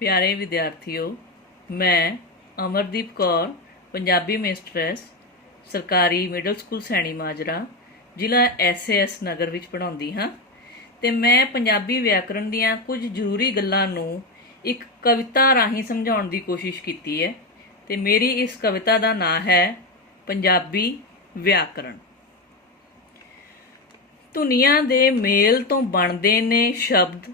प्यारे विद्यार्थियों, मैं अमरदीप कौर पंजाबी मिस्ट्रेस सरकारी मिडल स्कूल सैनी माजरा ਜ਼ਿਲ੍ਹਾ SAS नगर ਵਿੱਚ ਪੜ੍ਹਾਉਂਦੀ ਹਾਂ ਤੇ ਮੈਂ ਪੰਜਾਬੀ ਵਿਆਕਰਣ ਦੀਆਂ ਕੁਝ ਜ਼ਰੂਰੀ ਗੱਲਾਂ ਨੂੰ ਇੱਕ ਕਵਿਤਾ ਰਾਹੀਂ ਸਮਝਾਉਣ ਦੀ ਕੋਸ਼ਿਸ਼ ਕੀਤੀ ਹੈ ਤੇ ਮੇਰੀ ਇਸ ਕਵਿਤਾ ਦਾ ਨਾਂ ਹੈ ਪੰਜਾਬੀ ਵਿਆਕਰਣ। ਧੁਨੀਆਂ ਦੇ ਮੇਲ ਤੋਂ ਬਣਦੇ ਨੇ ਸ਼ਬਦ,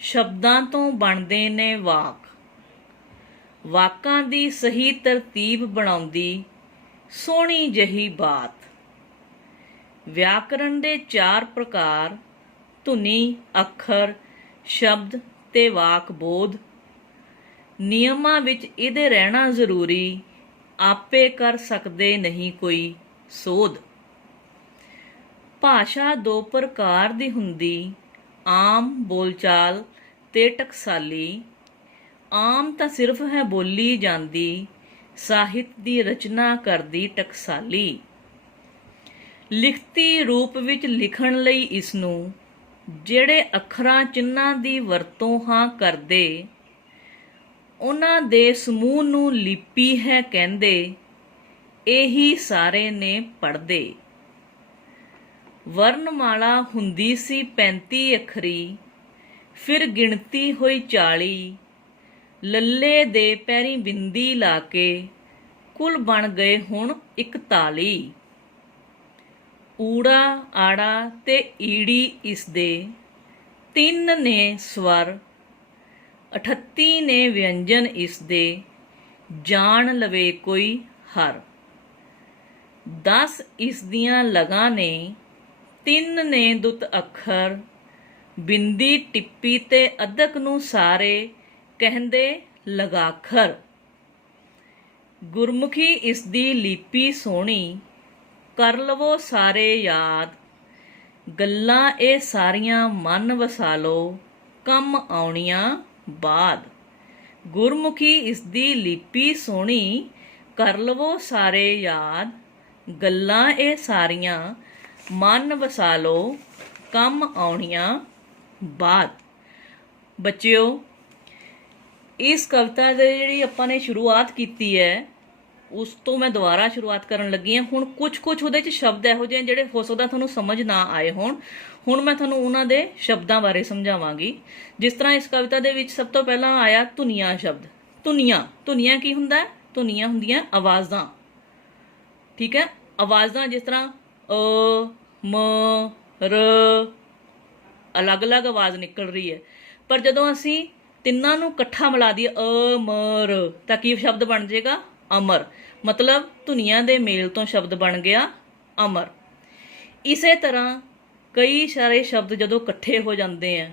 ਸ਼ਬਦਾਂ ਤੋਂ ਬਣਦੇ ਨੇ ਵਾਕ, ਵਾਕਾਂ ਦੀ ਸਹੀ ਤਰਤੀਬ ਬਣਾਉਂਦੀ ਸੋਹਣੀ ਜਹੀ ਬਾਤ। ਵਿਆਕਰਣ ਦੇ 4 ਪ੍ਰਕਾਰ ਧੁਨੀ, ਅੱਖਰ, ਸ਼ਬਦ ਤੇ ਵਾਕ ਬੋਧ। ਨਿਯਮਾਂ ਵਿੱਚ ਇਹਦੇ ਰਹਿਣਾ ਜ਼ਰੂਰੀ, ਆਪੇ ਕਰ ਸਕਦੇ ਨਹੀਂ ਕੋਈ ਸੋਧ। ਭਾਸ਼ਾ 2 ਪ੍ਰਕਾਰ ਦੀ ਹੁੰਦੀ, ਆਮ ਬੋਲਚਾਲ ਤੇ ਟਕਸਾਲੀ। ਆਮ ਤਾਂ ਸਿਰਫ ਹੈ ਬੋਲੀ ਜਾਂਦੀ, ਸਾਹਿਤ ਦੀ ਰਚਨਾ ਕਰਦੀ ਟਕਸਾਲੀ। ਲਿਖਤੀ ਰੂਪ ਵਿੱਚ ਲਿਖਣ ਲਈ ਇਸ ਨੂੰ ਜਿਹੜੇ ਅੱਖਰਾਂ ਚਿੰਨ੍ਹਾਂ ਦੀ ਵਰਤੋਂ ਹਾਂ ਕਰਦੇ, ਉਹਨਾਂ ਦੇ ਸਮੂਹ ਨੂੰ ਲਿਪੀ ਹੈ ਕਹਿੰਦੇ, ਇਹੀ ਸਾਰੇ ਨੇ ਪੜ੍ਹਦੇ। ਵਰਨਮਾਲਾ ਹੁੰਦੀ ਸੀ 35 ਅੱਖਰੀ, ਫਿਰ ਗਿਣਤੀ ਹੋਈ 40। ਲੱਲੇ ਦੇ ਪੈਰੀਂ ਬਿੰਦੀ ਲਾ ਕੇ ਕੁੱਲ ਬਣ ਗਏ ਹੁਣ 41। ਊੜਾ, ਆੜਾ ਤੇ ਈੜੀ ਇਸਦੇ 3 ਨੇ ਸਵਰ, 38 ਨੇ ਵਿਅੰਜਨ ਇਸਦੇ, ਜਾਣ ਲਵੇ ਕੋਈ ਹਰ। 10 ਇਸ ਦੀਆਂ ਲਗਾਂ ਨੇ, 3 ਨੇ ਦੁੱਤ ਅੱਖਰ, ਬਿੰਦੀ ਟਿੱਪੀ ਤੇ ਅੱਧਕ ਨੂੰ ਸਾਰੇ ਕਹਿੰਦੇ ਲਗਾਖਰ। ਗੁਰਮੁਖੀ ਇਸ ਦੀ ਲਿਪੀ ਸੋਹਣੀ, ਕਰ ਲਵੋ ਸਾਰੇ ਯਾਦ, ਗੱਲਾਂ ਇਹ ਸਾਰੀਆਂ ਮਨ ਵਸਾ ਲਓ, ਕੰਮ ਆਉਣੀਆਂ ਬਾਅਦ। ਗੁਰਮੁਖੀ ਇਸ ਦੀ ਲਿਪੀ ਸੋਹਣੀ, ਕਰ ਲਵੋ ਸਾਰੇ ਯਾਦ, ਗੱਲਾਂ ਇਹ ਸਾਰੀਆਂ ਮਨ ਵਸਾ ਲਓ, ਕੰਮ ਆਉਣੀਆਂ ਬਾਅਦ। ਬੱਚਿਓ, ਇਸ ਕਵਿਤਾ ਦੇ ਜਿਹੜੀ ਆਪਾਂ ਨੇ ਸ਼ੁਰੂਆਤ ਕੀਤੀ ਹੈ ਉਸ ਤੋਂ ਮੈਂ ਦੁਬਾਰਾ ਸ਼ੁਰੂਆਤ ਕਰਨ ਲੱਗੀ ਹਾਂ। ਹੁਣ ਕੁਝ ਉਹਦੇ 'ਚ ਸ਼ਬਦ ਇਹੋ ਜਿਹੇ ਜਿਹੜੇ ਹੋ ਸਕਦਾ ਤੁਹਾਨੂੰ ਸਮਝ ਨਾ ਆਏ ਹੋਣ। ਹੁਣ ਮੈਂ ਤੁਹਾਨੂੰ ਉਹਨਾਂ ਦੇ ਸ਼ਬਦਾਂ ਬਾਰੇ ਸਮਝਾਵਾਂਗੀ। ਜਿਸ ਤਰ੍ਹਾਂ ਇਸ ਕਵਿਤਾ ਦੇ ਵਿੱਚ ਸਭ ਤੋਂ ਪਹਿਲਾਂ ਆਇਆ ਧੁਨੀਆਂ ਸ਼ਬਦ। ਧੁਨੀਆਂ ਕੀ ਹੁੰਦਾ? ਧੁਨੀਆਂ ਹੁੰਦੀਆਂ ਆਵਾਜ਼ਾਂ, ਠੀਕ ਹੈ। ਆਵਾਜ਼ਾਂ ਜਿਸ ਤਰ੍ਹਾਂ ਅ, ਮ, ਰ, ਅਲੱਗ-ਅਲੱਗ ਆਵਾਜ਼ ਨਿਕਲ ਰਹੀ ਹੈ, ਪਰ ਜਦੋਂ ਅਸੀਂ ਤਿੰਨਾਂ ਨੂੰ ਇਕੱਠਾ ਮਿਲਾ ਦਈਏ ਅ, ਮ, ਰ, ਤਾਂ ਕੀ ਸ਼ਬਦ ਬਣ ਜਾਏਗਾ? ਅਮਰ। ਮਤਲਬ ਧੁਨੀਆਂ ਦੇ ਮੇਲ ਤੋਂ ਸ਼ਬਦ ਬਣ ਗਿਆ ਅਮਰ। ਇਸੇ ਤਰ੍ਹਾਂ ਕਈ ਸਾਰੇ ਸ਼ਬਦ ਜਦੋਂ ਇਕੱਠੇ ਹੋ ਜਾਂਦੇ ਆ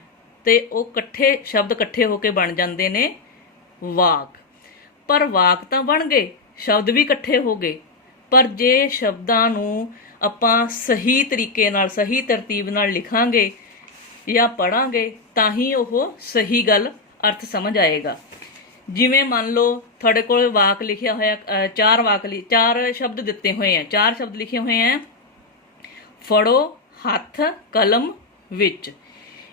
ਤੇ ਉਹ ਸ਼ਬਦ ਇਕੱਠੇ ਹੋ ਕੇ ਬਣ ਜਾਂਦੇ ਨੇ ਵਾਕ। ਪਰ ਵਾਕ ਤਾਂ ਬਣ ਗਏ, ਸ਼ਬਦ ਵੀ ਇਕੱਠੇ ਹੋ ਗਏ, ਪਰ ਜੇ ਸ਼ਬਦਾਂ ਨੂੰ ਆਪਾਂ ਸਹੀ ਤਰੀਕੇ ਨਾਲ, ਸਹੀ ਤਰਤੀਬ ਨਾਲ ਲਿਖਾਂਗੇ ਜਾਂ ਪੜ੍ਹਾਂਗੇ ਤਾਂ ਹੀ ਉਹ ਸਹੀ ਗੱਲ ਅਰਥ ਸਮਝ ਆਏਗਾ। ਜਿਵੇਂ ਮੰਨ ਲਓ ਤੁਹਾਡੇ ਕੋਲ ਵਾਕ ਲਿਖਿਆ ਹੋਇਆ, 4 ਸ਼ਬਦ ਦਿੱਤੇ ਹੋਏ ਆ, 4 ਸ਼ਬਦ ਲਿਖੇ ਹੋਏ ਆ। ਫੜੋ ਹੱਥ ਕਲਮ ਵਿੱਚ।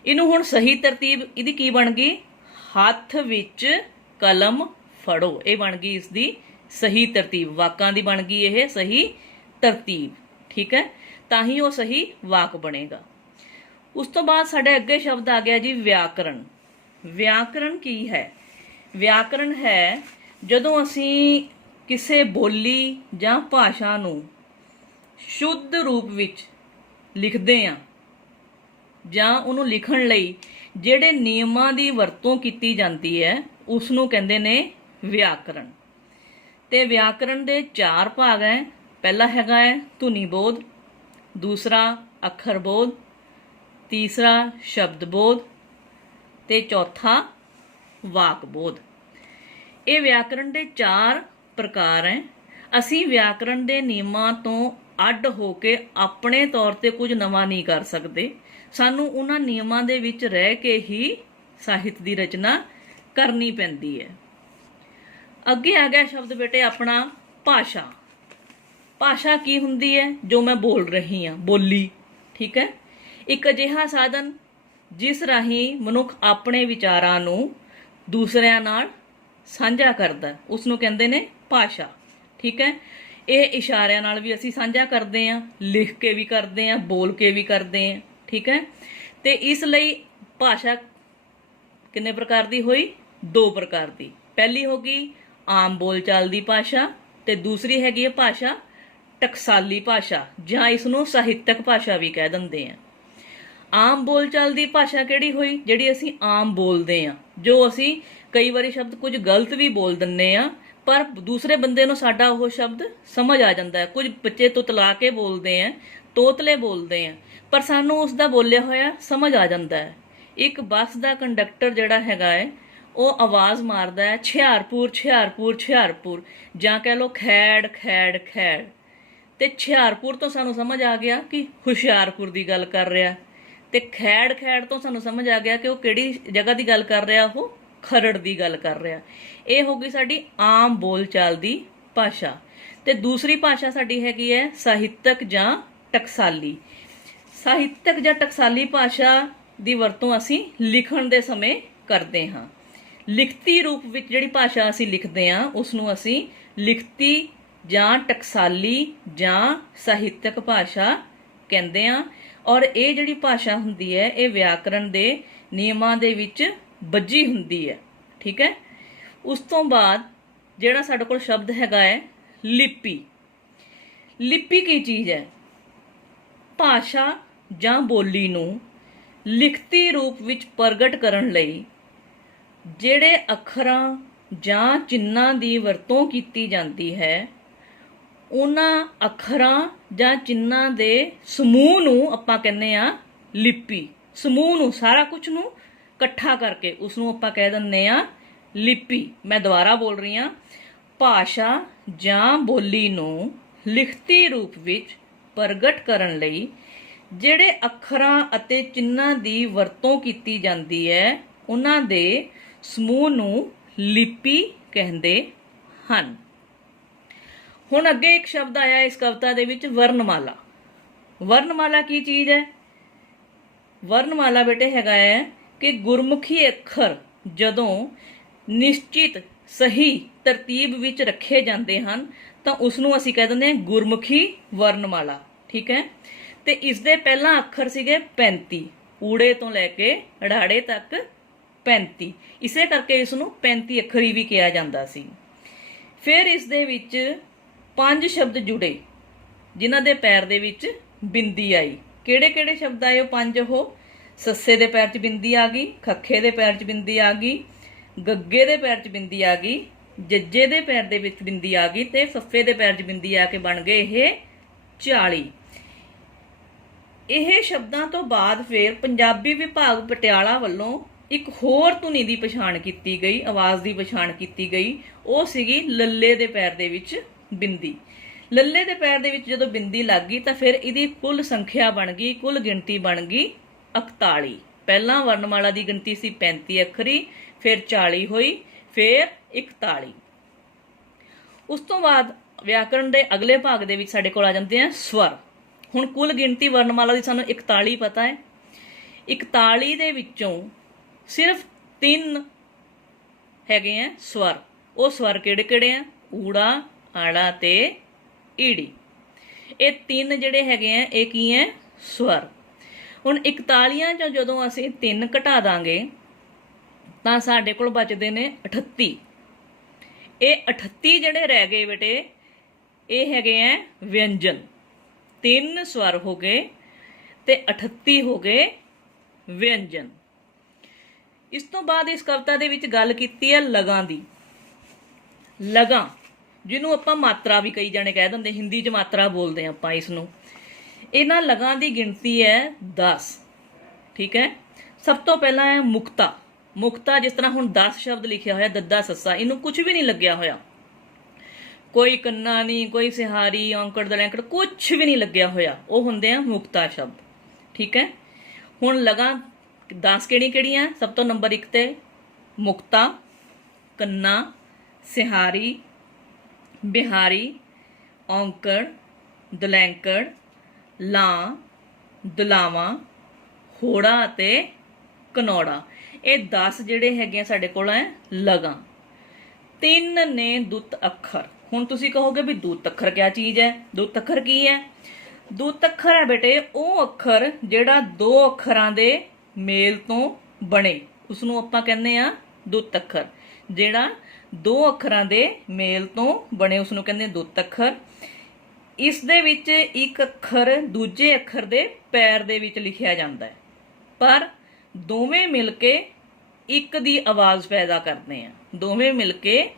ਇਹਨੂੰ ਹੁਣ ਸਹੀ ਤਰਤੀਬ ਇਹਦੀ ਕੀ ਬਣ ਗਈ? ਹੱਥ ਵਿੱਚ ਕਲਮ ਫੜੋ। ਇਹ ਬਣ ਗਈ ਇਸ ਦੀ ਸਹੀ ਤਰਤੀਬ। ਵਾਕਾਂ ਦੀ ਬਣ ਗਈ ਇਹ ਸਹੀ ਤਰਤੀਬ, ਠੀਕ ਹੈ। ਤਾਂ ਹੀ ਉਹ ਸਹੀ ਵਾਕ ਬਣੇਗਾ। ਉਸ ਤੋਂ ਬਾਅਦ ਸਾਡੇ ਅੱਗੇ ਸ਼ਬਦ ਆ ਗਿਆ ਜੀ ਵਿਆਕਰਣ। ਵਿਆਕਰਣ ਕੀ ਹੈ? ਵਿਆਕਰਣ ਹੈ ਜਦੋਂ ਅਸੀਂ ਕਿਸੇ ਬੋਲੀ ਜਾਂ ਭਾਸ਼ਾ ਨੂੰ ਸ਼ੁੱਧ ਰੂਪ ਵਿੱਚ ਲਿਖਦੇ ਹਾਂ ਜਾਂ ਉਹਨੂੰ ਲਿਖਣ ਲਈ ਜਿਹੜੇ ਨਿਯਮਾਂ ਦੀ ਵਰਤੋਂ ਕੀਤੀ ਜਾਂਦੀ ਹੈ ਉਸ ਨੂੰ ਕਹਿੰਦੇ ਨੇ ਵਿਆਕਰਣ। ਤੇ ਵਿਆਕਰਣ ਦੇ 4 ਭਾਗ ਹੈ। ਪਹਿਲਾ ਹੈਗਾ ਹੈ ਧੁਨੀ ਬੋਧ, ਦੂਸਰਾ ਅੱਖਰ ਬੋਧ, ਤੀਸਰਾ ਸ਼ਬਦ ਬੋਧ ਤੇ ਚੌਥਾ ਵਾਕ ਬੋਧ। ਇਹ ਵਿਆਕਰਣ ਦੇ 4 ਪ੍ਰਕਾਰ ਹੈ। ਅਸੀਂ ਵਿਆਕਰਣ ਦੇ ਨਿਯਮਾਂ ਤੋਂ ਅੱਡ ਹੋ ਕੇ ਆਪਣੇ ਤੌਰ ਤੇ ਕੁਝ ਨਵਾਂ ਨਹੀਂ ਕਰ ਸਕਦੇ। ਸਾਨੂੰ ਉਹਨਾਂ ਨਿਯਮਾਂ ਦੇ ਵਿੱਚ ਰਹਿ ਕੇ ਹੀ ਸਾਹਿਤ ਦੀ ਰਚਨਾ ਕਰਨੀ ਪੈਂਦੀ ਹੈ। ਅੱਗੇ ਆ ਗਿਆ ਸ਼ਬਦ ਬੇਟੇ ਆਪਣਾ ਭਾਸ਼ਾ। ਭਾਸ਼ਾ ਕੀ ਹੁੰਦੀ ਹੈ? ਜੋ ਮੈਂ ਬੋਲ ਰਹੀ ਹਾਂ, ਬੋਲੀ, ਠੀਕ ਹੈ। ਇੱਕ ਅਜਿਹਾ ਸਾਧਨ ਜਿਸ ਰਾਹੀਂ ਮਨੁੱਖ ਆਪਣੇ ਵਿਚਾਰਾਂ ਨੂੰ ਦੂਸਰਿਆਂ ਨਾਲ ਸਾਂਝਾ ਕਰਦਾ, ਉਸ ਨੂੰ ਕਹਿੰਦੇ ਨੇ ਭਾਸ਼ਾ। ਠੀਕ ਹੈ, ਇਹ ਇਸ਼ਾਰਿਆਂ ਨਾਲ ਵੀ ਅਸੀਂ ਸਾਂਝਾ ਕਰਦੇ ਹਾਂ, ਲਿਖ ਕੇ ਵੀ ਕਰਦੇ ਹਾਂ, ਬੋਲ ਕੇ ਵੀ ਕਰਦੇ ਹਾਂ। ਠੀਕ ਹੈ, ਤੇ ਇਸ ਲਈ ਭਾਸ਼ਾ ਕਿੰਨੇ ਪ੍ਰਕਾਰ ਦੀ ਹੋਈ? 2 ਪ੍ਰਕਾਰ ਦੀ। ਪਹਿਲੀ ਹੋ ਗਈ ਆਮ ਬੋਲਚਾਲ ਦੀ ਭਾਸ਼ਾ, ਤੇ ਦੂਸਰੀ ਹੈਗੀ ਹੈ ਭਾਸ਼ਾ ਟਕਸਾਲੀ ਭਾਸ਼ਾ, ਜਾਂ ਇਸ ਨੂੰ ਸਾਹਿਤਕ ਭਾਸ਼ਾ ਵੀ ਕਹਿ ਦਿੰਦੇ ਆ। ਆਮ ਬੋਲਚਾਲ ਦੀ ਭਾਸ਼ਾ ਕਿਹੜੀ ਹੋਈ? ਜਿਹੜੀ ਅਸੀਂ ਆਮ ਬੋਲਦੇ ਆ, ਜੋ ਅਸੀਂ ਕਈ ਵਾਰੀ ਸ਼ਬਦ ਕੁਝ ਗਲਤ ਵੀ ਬੋਲ ਦਿੰਨੇ ਆ, ਪਰ ਦੂਸਰੇ ਬੰਦੇ ਨੂੰ ਸਾਡਾ ਉਹ ਸ਼ਬਦ ਸਮਝ ਆ ਜਾਂਦਾ ਹੈ। ਕੁਝ ਬੱਚੇ ਤੁਤਲਾ ਕੇ ਬੋਲਦੇ ਆ, ਤੋਤਲੇ ਬੋਲਦੇ ਆ, ਪਰ ਸਾਨੂੰ ਉਸ ਦਾ ਬੋਲਿਆ ਹੋਇਆ ਸਮਝ ਆ ਜਾਂਦਾ ਹੈ। ਇੱਕ ਬੱਸ ਦਾ ਕੰਡਕਟਰ ਜਿਹੜਾ ਹੈਗਾ ਹੈ, ਉਹ ਆਵਾਜ਼ ਮਾਰਦਾ ਹੈ ਹੁਸ਼ਿਆਰਪੁਰ ਹੁਸ਼ਿਆਰਪੁਰ ਹੁਸ਼ਿਆਰਪੁਰ, ਜਾਂ ਕਹਿ ਲਓ ਖੈੜ ਖੈੜ ਖੈੜ, ਤੇ ਹੁਸ਼ਿਆਰਪੁਰ ਤੋਂ ਸਾਨੂੰ ਸਮਝ ਆ ਗਿਆ ਕਿ ਹੁਸ਼ਿਆਰਪੁਰ ਦੀ ਗੱਲ ਕਰ ਰਿਹਾ, ਤੇ ਖੈੜ ਖੈੜ ਤੋਂ ਸਾਨੂੰ ਸਮਝ ਆ ਗਿਆ ਕਿ ਉਹ ਕਿਹੜੀ ਜਗ੍ਹਾ ਦੀ ਗੱਲ ਕਰ ਰਿਹਾ, ਉਹ ਖਰੜ ਦੀ ਗੱਲ ਕਰ ਰਿਹਾ। ਇਹ ਹੋ ਗਈ ਸਾਡੀ ਆਮ ਬੋਲਚਾਲ ਦੀ ਭਾਸ਼ਾ। ਤੇ ਦੂਸਰੀ ਭਾਸ਼ਾ ਸਾਡੀ ਹੈਗੀ ਹੈ ਸਾਹਿਤਕ ਜਾਂ ਟਕਸਾਲੀ। ਸਾਹਿਤਕ ਜਾਂ ਟਕਸਾਲੀ ਭਾਸ਼ਾ ਦੀ ਵਰਤੋਂ ਅਸੀਂ ਲਿਖਣ ਦੇ ਸਮੇਂ ਕਰਦੇ ਹਾਂ। ਲਿਖਤੀ ਰੂਪ ਵਿੱਚ ਜਿਹੜੀ ਭਾਸ਼ਾ ਅਸੀਂ ਲਿਖਦੇ ਹਾਂ, ਉਸ ਨੂੰ ਅਸੀਂ ਲਿਖਤੀ ਜਾਂ ਟਕਸਾਲੀ ਜਾਂ ਸਾਹਿਤਕ ਭਾਸ਼ਾ ਕਹਿੰਦੇ ਹਾਂ। ਔਰ ਇਹ ਜਿਹੜੀ ਭਾਸ਼ਾ ਹੁੰਦੀ ਹੈ, ਇਹ ਵਿਆਕਰਣ ਦੇ ਨਿਯਮਾਂ ਦੇ ਵਿੱਚ ਬੱਝੀ ਹੁੰਦੀ ਹੈ। ਠੀਕ ਹੈ, ਉਸ ਤੋਂ ਬਾਅਦ ਜਿਹੜਾ ਸਾਡੇ ਕੋਲ ਸ਼ਬਦ ਹੈਗਾ ਹੈ ਲਿਪੀ। ਲਿਪੀ ਕੀ ਚੀਜ਼ ਹੈ? ਭਾਸ਼ਾ ਜਾਂ ਬੋਲੀ ਨੂੰ ਲਿਖਤੀ ਰੂਪ ਵਿੱਚ ਪ੍ਰਗਟ ਕਰਨ ਲਈ ਜਿਹੜੇ ਅੱਖਰਾਂ ਜਾਂ ਚਿੰਨ੍ਹਾਂ ਦੀ ਵਰਤੋਂ ਕੀਤੀ ਜਾਂਦੀ ਹੈ, ਉਹਨਾਂ ਅੱਖਰਾਂ ਜਾਂ ਚਿੰਨ੍ਹਾਂ ਦੇ ਸਮੂਹ ਨੂੰ ਆਪਾਂ ਕਹਿੰਦੇ ਆ ਲਿਪੀ। ਸਮੂਹ ਨੂੰ, ਸਾਰਾ ਕੁਝ ਨੂੰ ਇਕੱਠਾ ਕਰਕੇ ਉਸ ਨੂੰ ਆਪਾਂ ਕਹਿ ਦਿੰਦੇ ਆ ਲਿਪੀ। ਮੈਂ ਦੁਬਾਰਾ ਬੋਲ ਰਹੀ ਹਾਂ, ਭਾਸ਼ਾ ਜਾਂ ਬੋਲੀ ਨੂੰ ਲਿਖਤੀ ਰੂਪ ਵਿੱਚ ਪ੍ਰਗਟ ਕਰਨ ਲਈ ਜਿਹੜੇ ਅੱਖਰਾਂ ਅਤੇ ਚਿੰਨ੍ਹਾਂ ਦੀ ਵਰਤੋਂ ਕੀਤੀ ਜਾਂਦੀ ਹੈ, ਉਹਨਾਂ ਦੇ ਸਮੂਹ ਨੂੰ ਲਿਪੀ ਕਹਿੰਦੇ ਹਨ। ਹੁਣ ਅੱਗੇ ਇੱਕ ਸ਼ਬਦ ਆਇਆ ਇਸ ਕਵਿਤਾ ਦੇ ਵਿੱਚ, ਵਰਣਮਾਲਾ। ਵਰਣਮਾਲਾ ਕੀ ਚੀਜ਼ ਹੈ? ਵਰਣਮਾਲਾ ਬੇਟੇ ਹੈਗਾ ਹੈ ਕਿ ਗੁਰਮੁਖੀ ਅੱਖਰ ਜਦੋਂ ਨਿਸ਼ਚਿਤ ਸਹੀ ਤਰਤੀਬ ਵਿੱਚ ਰੱਖੇ ਜਾਂਦੇ ਹਨ ਤਾਂ ਉਸ ਨੂੰ ਅਸੀਂ ਕਹਿ ਦਿੰਦੇ ਹਾਂ ਗੁਰਮੁਖੀ ਵਰਣਮਾਲਾ। ਠੀਕ ਹੈ, ਤੇ ਇਸ ਦੇ ਪਹਿਲਾਂ ਅੱਖਰ ਸੀਗੇ 35, ਊੜੇ ਤੋਂ ਲੈ ਕੇ ੜਾੜੇ ਤੱਕ 35, ਇਸੇ ਕਰਕੇ ਇਸ ਨੂੰ 35 ਅੱਖਰੀ ਵੀ ਕਿਹਾ ਜਾਂਦਾ ਸੀ। ਫਿਰ ਇਸ ਦੇ ਵਿੱਚ 5 ਸ਼ਬਦ ਜੁੜੇ ਜਿਨ੍ਹਾਂ ਦੇ ਪੈਰ ਦੇ ਵਿੱਚ ਬਿੰਦੀ ਆਈ। ਕਿਹੜੇ ਕਿਹੜੇ ਸ਼ਬਦ ਆਏ ਉਹ 5? ਉਹ ਸੱਸੇ ਦੇ ਪੈਰ 'ਚ ਬਿੰਦੀ ਆ ਗਈ, ਖੱਖੇ ਦੇ ਪੈਰ 'ਚ ਬਿੰਦੀ ਆ ਗਈ, ਗੱਗੇ ਦੇ ਪੈਰ 'ਚ ਬਿੰਦੀ ਆ ਗਈ, ਜੱਜੇ ਦੇ ਪੈਰ ਦੇ ਵਿੱਚ ਬਿੰਦੀ ਆ ਗਈ, ਤੇ ਫੱਫੇ ਦੇ ਪੈਰ 'ਚ ਬਿੰਦੀ ਆ ਕੇ ਬਣ ਗਏ ਇਹ 40। ਇਹ ਸ਼ਬਦਾਂ ਤੋਂ ਬਾਅਦ ਫਿਰ ਪੰਜਾਬੀ ਵਿਭਾਗ ਪਟਿਆਲਾ ਵੱਲੋਂ ਇੱਕ ਹੋਰ ਧੁਨੀ ਦੀ ਪਛਾਣ ਕੀਤੀ ਗਈ, ਆਵਾਜ਼ ਦੀ ਪਛਾਣ ਕੀਤੀ ਗਈ। ਉਹ ਸੀਗੀ ਲੱਲੇ ਦੇ ਪੈਰ ਦੇ ਵਿੱਚ ਬਿੰਦੀ। ਲੱਲੇ ਦੇ ਪੈਰ ਦੇ ਵਿੱਚ ਜਦੋਂ ਬਿੰਦੀ ਲੱਗ ਗਈ ਤਾਂ ਫਿਰ ਇਹਦੀ ਕੁੱਲ ਸੰਖਿਆ ਬਣ ਗਈ, ਕੁੱਲ ਗਿਣਤੀ ਬਣ ਗਈ 41। ਪਹਿਲਾਂ ਵਰਣਮਾਲਾ ਦੀ ਗਿਣਤੀ ਸੀ 35 ਅੱਖਰੀ, ਫਿਰ 40 ਹੋਈ, ਫਿਰ 41। ਉਸ ਤੋਂ ਬਾਅਦ ਵਿਆਕਰਣ ਦੇ ਅਗਲੇ ਭਾਗ ਦੇ ਵਿੱਚ ਸਾਡੇ ਕੋਲ ਆ ਜਾਂਦੇ ਆ ਸਵਰ। ਹੁਣ ਕੁੱਲ ਗਿਣਤੀ ਵਰਣਮਾਲਾ ਦੀ ਸਾਨੂੰ 41 ਪਤਾ ਹੈ। 41 ਦੇ ਵਿੱਚੋਂ ਸਿਰਫ 3 ਹੈਗੇ ਆ ਸਵਰ। ਉਹ ਸਵਰ ਕਿਹੜੇ ਕਿਹੜੇ ਆ? ਊੜਾ, ਆੜਾ ਤੇ ਈੜੀ। ਇਹ 3 ਜਿਹੜੇ ਹੈਗੇ ਆ ਇਹ ਕੀ ਹੈ? ਸਵਰ। ਹੁਣ 41 ਚੋਂ ਜਦੋਂ ਅਸੀਂ 3 ਘਟਾ ਦਾਂਗੇ ਤਾਂ ਸਾਡੇ ਕੋਲ ਬਚਦੇ ਨੇ 38। ਇਹ 38 ਜਿਹੜੇ ਰਹਿ ਗਏ ਬੇਟੇ, ਇਹ ਹੈਗੇ ਆ ਵਿਅੰਜਨ। 3 ਸਵਰ ਹੋ ਗਏ ਤੇ 38 ਹੋ ਗਏ ਵਿਅੰਜਨ। ਇਸ ਤੋਂ ਬਾਅਦ ਇਸ ਕਵਿਤਾ ਦੇ ਵਿੱਚ ਗੱਲ ਕੀਤੀ ਹੈ ਲਗਾਂ ਦੀ। ਲਗਾਂ, ਜਿਹਨੂੰ ਆਪਾਂ ਮਾਤਰਾ ਵੀ ਕਈ ਜਾਣੇ ਕਹਿ ਦਿੰਦੇ, ਹਿੰਦੀ 'ਚ ਮਾਤਰਾ ਬੋਲਦੇ ਹਾਂ ਆਪਾਂ ਇਸ ਨੂੰ। ਇਹਨਾਂ ਲਗਾਂ ਦੀ ਗਿਣਤੀ ਹੈ 10। ਠੀਕ ਹੈ, ਸਭ ਤੋਂ ਪਹਿਲਾਂ ਹੈ ਮੁਕਤਾ। ਮੁਕਤਾ ਜਿਸ ਤਰ੍ਹਾਂ ਹੁਣ 10 ਸ਼ਬਦ ਲਿਖਿਆ ਹੋਇਆ, ਦੱਦਾ ਸੱਸਾ, ਇਹਨੂੰ ਕੁਝ ਵੀ ਨਹੀਂ ਲੱਗਿਆ ਹੋਇਆ, ਕੋਈ ਕੰਨਾ ਨਹੀਂ, ਕੋਈ ਸਿਹਾਰੀ, ਔਂਕੜ ਦਲੈਂਕੜ, ਕੁਝ ਵੀ ਨਹੀਂ ਲੱਗਿਆ ਹੋਇਆ, ਉਹ ਹੁੰਦੇ ਆ ਮੁਕਤਾ ਸ਼ਬਦ। ਠੀਕ ਹੈ, ਹੁਣ ਲਗਾਂ 10 ਕਿਹੜੀਆਂ? ਸਭ ਤੋਂ ਨੰਬਰ 1 ਤੇ ਮੁਕਤਾ, ਕੰਨਾ, ਸਿਹਾਰੀ, ਬਿਹਾਰੀ, ਔਂਕੜ, ਦਲੈਂਕੜ, ਲਾਂ, ਦੁਲਾਵਾਂ, ਹੋੜਾ ਅਤੇ ਕਨੌੜਾ। ਇਹ 10 ਜਿਹੜੇ ਹੈਗੇ ਆ ਸਾਡੇ ਕੋਲ ਹੈ ਲਗਾਂ। 3 ਨੇ ਦੁੱਤ ਅੱਖਰ। ਹੁਣ ਤੁਸੀਂ ਕਹੋਗੇ ਵੀ ਦੁੱਤ ਅੱਖਰ ਕਿਆ ਚੀਜ਼ ਹੈ? ਦੁੱਤ ਅੱਖਰ ਕੀ ਹੈ? ਦੁੱਤ ਅੱਖਰ ਹੈ ਬੇਟੇ ਉਹ ਅੱਖਰ ਜਿਹੜਾ 2 ਅੱਖਰਾਂ ਦੇ ਮੇਲ ਤੋਂ ਬਣੇ, ਉਸਨੂੰ ਆਪਾਂ ਕਹਿੰਦੇ ਆ ਦੁੱਤ ਅੱਖਰ। ਜਿਹੜਾ 2 ਅੱਖਰਾਂ ਦੇ ਮੇਲ ਤੋਂ ਬਣੇ ਉਸਨੂੰ ਕਹਿੰਦੇ ਦੁੱਤ ਅੱਖਰ। ਇਸ ਦੇ ਵਿੱਚ ਇੱਕ ਅੱਖਰ ਦੂਜੇ ਅੱਖਰ ਦੇ ਪੈਰ ਦੇ ਵਿੱਚ ਲਿਖਿਆ ਜਾਂਦਾ ਹੈ, ਪਰ ਦੋਵੇਂ ਮਿਲ ਕੇ ਇੱਕ ਦੀ ਆਵਾਜ਼ ਪੈਦਾ ਕਰਦੇ ਆ। ਦੋਵੇਂ ਮਿਲ ਕੇ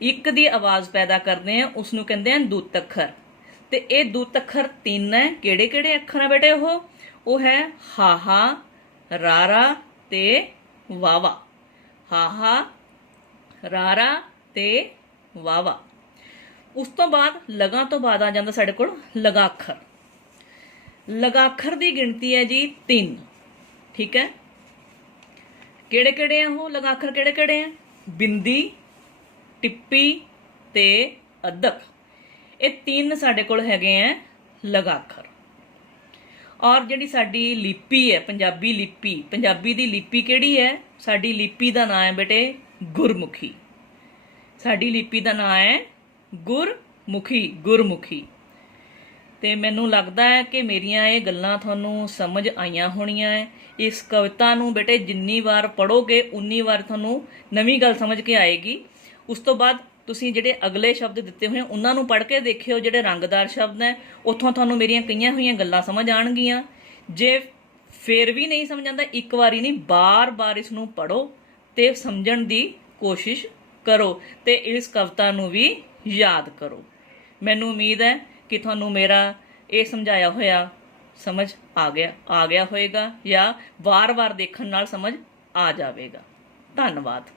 ਇੱਕ ਦੀ ਆਵਾਜ਼ ਪੈਦਾ ਕਰਦੇ ਆ, ਉਸਨੂੰ ਕਹਿੰਦੇ ਆ ਦੁੱਤ ਅੱਖਰ। ਤੇ ਇਹ ਦੁੱਤ ਅੱਖਰ 3 ਹੈ। ਕਿਹੜੇ ਕਿਹੜੇ ਅੱਖਰ ਆ ਬੇਟੇ? ਉਹ ਹੈ ਹਾਹਾ, ਰਾਰਾ ਤੇ ਵਾਵਾ। ਹਾਹਾ, ਰਾਰਾ ਤੇ ਵਾਵਾ। ਉਸ ਤੋਂ ਬਾਅਦ ਲਗਾਂ ਤੋਂ ਬਾਅਦ ਆ ਜਾਂਦਾ ਸਾਡੇ ਕੋਲ ਲਗਾਖਰ। ਲਗਾਖਰ ਦੀ ਗਿਣਤੀ ਹੈ ਜੀ 3। ਠੀਕ ਹੈ। ਕਿਹੜੇ ਕਿਹੜੇ ਆ ਉਹ ਲਗਾਖਰ? ਕਿਹੜੇ ਕਿਹੜੇ ਆ? ਬਿੰਦੀ, ਟਿੱਪੀ ਤੇ ਅੱਧਕ। ਇਹ 3 ਸਾਡੇ ਕੋਲ ਹੈਗੇ ਆ ਲਗਾਖਰ। ਔਰ ਜਿਹੜੀ ਸਾਡੀ ਲਿਪੀ ਹੈ ਪੰਜਾਬੀ ਲਿਪੀ, ਪੰਜਾਬੀ ਦੀ ਲਿਪੀ ਕਿਹੜੀ ਹੈ? ਸਾਡੀ ਲਿਪੀ ਦਾ ਨਾਮ ਹੈ ਬੇਟੇ ਗੁਰਮੁਖੀ। ਸਾਡੀ ਲਿਪੀ ਦਾ ਨਾਮ ਹੈ ਗੁਰਮੁਖੀ, ਗੁਰਮੁਖੀ। ਤੇ ਮੈਨੂੰ ਲੱਗਦਾ ਹੈ ਕਿ ਮੇਰੀਆਂ ਇਹ ਗੱਲਾਂ ਤੁਹਾਨੂੰ ਸਮਝ ਆਈਆਂ ਹੋਣੀਆਂ ਹੈ। ਇਸ ਕਵਿਤਾ ਨੂੰ ਬੇਟੇ ਜਿੰਨੀ ਵਾਰ ਪੜ੍ਹੋਗੇ ਉਨੀ ਵਾਰ ਤੁਹਾਨੂੰ ਨਵੀਂ ਗੱਲ ਸਮਝ ਕੇ ਆਏਗੀ। ਉਸ ਤੋਂ ਬਾਅਦ ਤੁਸੀਂ ਜਿਹੜੇ ਅਗਲੇ ਸ਼ਬਦ ਦਿੱਤੇ ਹੋਏ ਉਹਨਾਂ ਨੂੰ ਪੜ੍ਹ ਕੇ ਦੇਖਿਓ, ਜਿਹੜੇ ਰੰਗਦਾਰ ਸ਼ਬਦ ਹੈ ਉੱਥੋਂ ਤੁਹਾਨੂੰ ਮੇਰੀਆਂ ਕਈਆਂ ਹੋਈਆਂ ਗੱਲਾਂ ਸਮਝ ਆਉਣਗੀਆਂ। ਜੇ ਫਿਰ ਵੀ ਨਹੀਂ ਸਮਝ ਆਉਂਦਾ, ਇੱਕ ਵਾਰੀ ਨਹੀਂ ਬਾਰ-ਬਾਰ ਇਸ ਨੂੰ ਪੜ੍ਹੋ ਤੇ ਸਮਝਣ ਦੀ ਕੋਸ਼ਿਸ਼ ਕਰੋ ਤੇ ਇਸ ਕਵਿਤਾ ਨੂੰ ਵੀ ਯਾਦ ਕਰੋ। ਮੈਨੂੰ ਉਮੀਦ ਹੈ ਕਿ ਤੁਹਾਨੂੰ ਮੇਰਾ ਇਹ ਸਮਝਾਇਆ ਹੋਇਆ ਸਮਝ ਆ ਗਿਆ ਹੋਵੇਗਾ, ਜਾਂ ਵਾਰ-ਵਾਰ ਦੇਖਣ ਨਾਲ ਸਮਝ ਆ ਜਾਵੇਗਾ। ਧੰਨਵਾਦ।